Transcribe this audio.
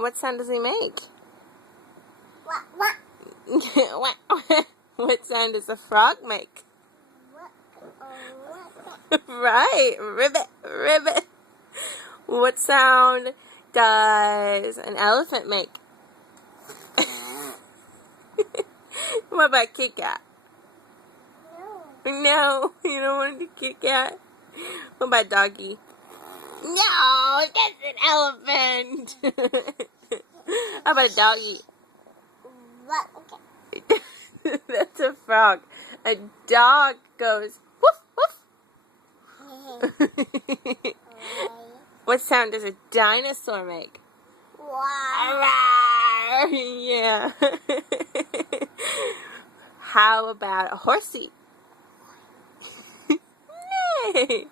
What sound does he make? What? What? What sound does a frog make? What? Right, ribbit, ribbit. What sound does an elephant make? What about Kit Kat? No, you don't want to do Kit Kat? What about Doggy? No, that's an elephant. How about a doggy? What? That's a frog. A dog goes woof woof. What sound does a dinosaur make? Wow. Yeah. How about a horsey? Nay.